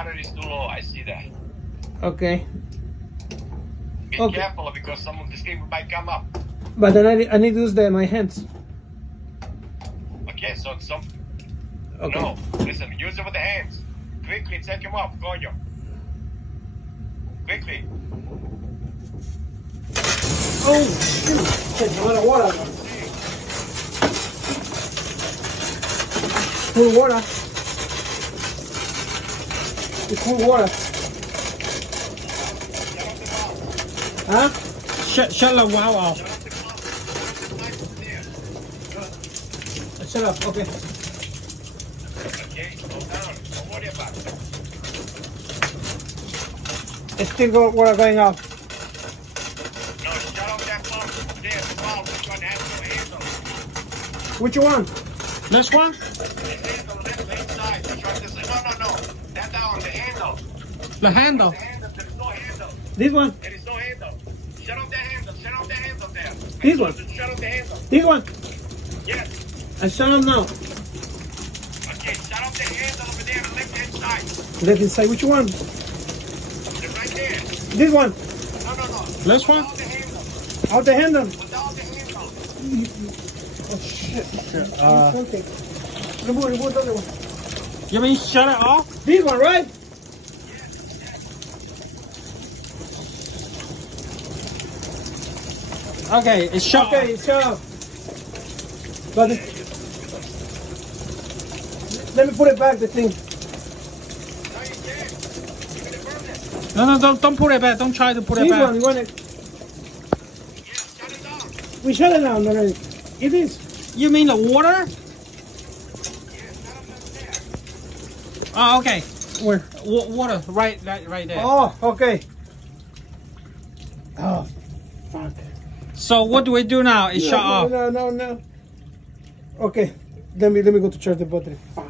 battery is too low. I see that. Okay. Be careful because some of the steam might come up. But then I need to use my hands. Okay, so some. Okay. No, listen. Use it with the hands. Quickly, take him up, coño. Quickly. Oh, shoot. Take a lot of water. Cool water. It's cool water. Huh? Shut the wow off. Shut up, okay. Okay, slow down. Don't worry about it. It's still got water going out. No, shut off that pump. There, the valve. This one has no handle. Which one? This one? The handle, the inside. Try this. No. That down, the handle. The handle? The handle. There is no handle. This one? There is no handle. Shut off the handle. Shut off the handle there. This one? Shut off the handle. This one? Yes. I shut up now. Okay, shut off the handle over there on the left-hand side. Left inside, which one? They're right there. This one? No. This one? Without the handle. Out the handle. Without the handle. Oh shit. Remove the other one. You mean shut it off? This one, right? Okay, it's shut off. Okay, it's shut off. But let me put it back, the thing. No, don't put it back. Don't try to put it back. This one, you want it? Yeah, shut it down. We shut it down already. It is. You mean the water? Oh, okay. Where? Water, right there. Oh, okay. Oh, fuck. So what do we do now? It's shut off. No. Okay. Let me go to charge the battery. Fuck.